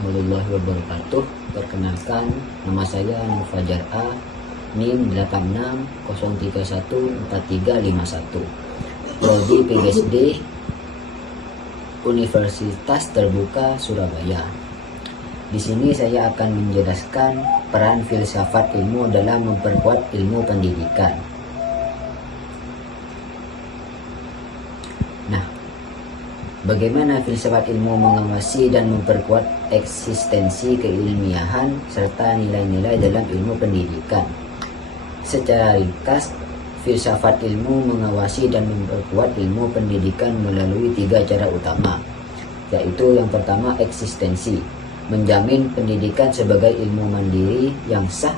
warahmatullahi wabarakatuh. Perkenalkan, nama saya Nur Fajar A, NIM 86031431, Prodi PGSD Universitas Terbuka Surabaya. Di sini saya akan menjelaskan peran filsafat ilmu dalam memperkuat ilmu pendidikan. Nah, bagaimana filsafat ilmu mengawasi dan memperkuat eksistensi keilmiahan serta nilai-nilai dalam ilmu pendidikan? Secara ringkas, filsafat ilmu mengawasi dan memperkuat ilmu pendidikan melalui 3 cara utama, yaitu yang pertama eksistensi, menjamin pendidikan sebagai ilmu mandiri yang sah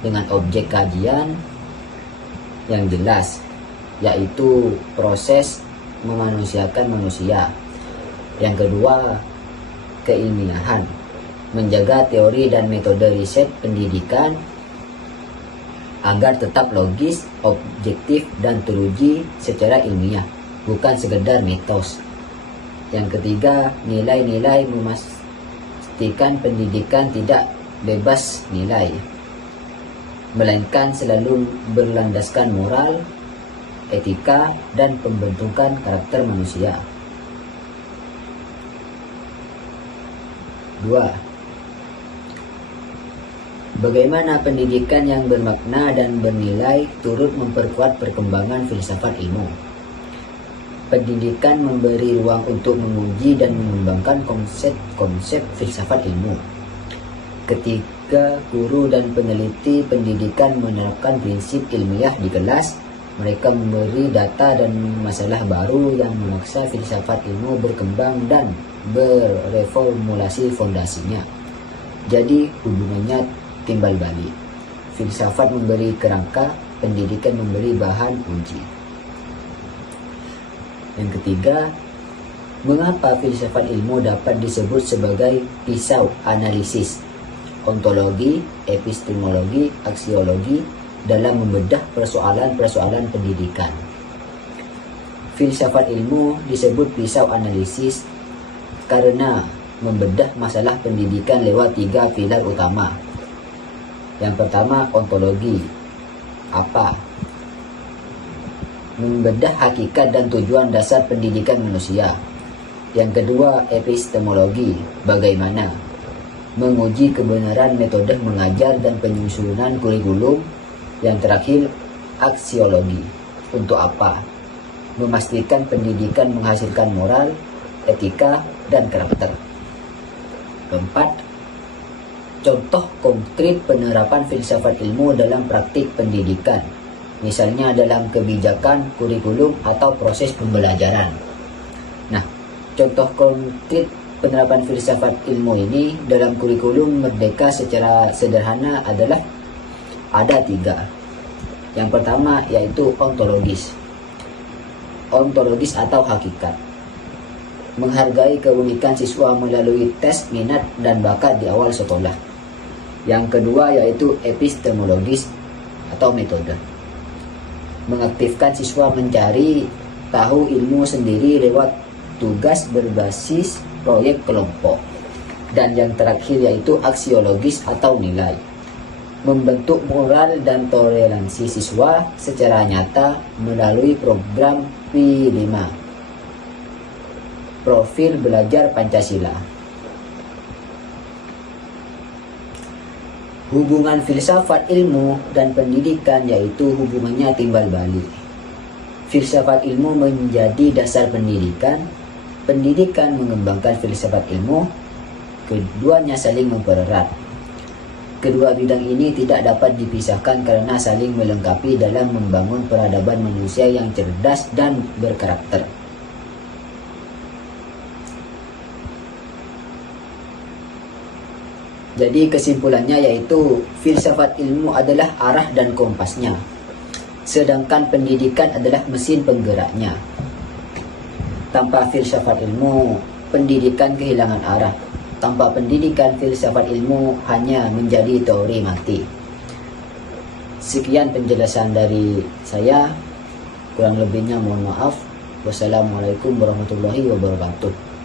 dengan objek kajian yang jelas, yaitu proses memanusiakan manusia. Yang kedua, keilmiahan, menjaga teori dan metode riset pendidikan agar tetap logis, objektif, dan teruji secara ilmiah, bukan sekedar mitos. Yang ketiga, nilai-nilai, memastikan pendidikan tidak bebas nilai, melainkan selalu berlandaskan moral, etika, dan pembentukan karakter manusia. 2. Bagaimana pendidikan yang bermakna dan bernilai turut memperkuat perkembangan filsafat ilmu? Pendidikan memberi ruang untuk menguji dan mengembangkan konsep-konsep filsafat ilmu. Ketika guru dan peneliti pendidikan menerapkan prinsip ilmiah di kelas, mereka memberi data dan masalah baru yang memaksa filsafat ilmu berkembang dan bereformulasi fondasinya. Jadi hubungannya timbal balik. Filsafat memberi kerangka, pendidikan memberi bahan uji. Yang ketiga, mengapa filsafat ilmu dapat disebut sebagai pisau analisis, ontologi, epistemologi, aksiologi dalam membedah persoalan-persoalan pendidikan? Filsafat ilmu disebut pisau analisis karena membedah masalah pendidikan lewat 3 pilar utama. Yang pertama, ontologi. Apa? Membedah hakikat dan tujuan dasar pendidikan manusia. Yang kedua, epistemologi. Bagaimana? Menguji kebenaran metode mengajar dan penyusunan kurikulum. Yang terakhir, aksiologi. Untuk apa? Memastikan pendidikan menghasilkan moral, etika, dan karakter. Keempat, contoh konkret penerapan filsafat ilmu dalam praktik pendidikan, misalnya dalam kebijakan, kurikulum, atau proses pembelajaran. Nah, contoh konkret penerapan filsafat ilmu ini dalam kurikulum Merdeka secara sederhana adalah ada 3. Yang pertama yaitu ontologis. Ontologis atau hakikat, menghargai keunikan siswa melalui tes minat dan bakat di awal sekolah. Yang kedua yaitu epistemologis atau metode, mengaktifkan siswa mencari tahu ilmu sendiri lewat tugas berbasis proyek kelompok. Dan yang terakhir yaitu aksiologis atau nilai, membentuk moral dan toleransi siswa secara nyata melalui program P5, Profil Belajar Pancasila. Hubungan filsafat ilmu dan pendidikan yaitu hubungannya timbal balik. Filsafat ilmu menjadi dasar pendidikan, pendidikan mengembangkan filsafat ilmu, keduanya saling mempererat. Kedua bidang ini tidak dapat dipisahkan karena saling melengkapi dalam membangun peradaban manusia yang cerdas dan berkarakter. Jadi kesimpulannya yaitu filsafat ilmu adalah arah dan kompasnya, sedangkan pendidikan adalah mesin penggeraknya. Tanpa filsafat ilmu, pendidikan kehilangan arah. Tanpa pendidikan, filsafat ilmu hanya menjadi teori mati. Sekian penjelasan dari saya, kurang lebihnya mohon maaf. Wassalamualaikum warahmatullahi wabarakatuh.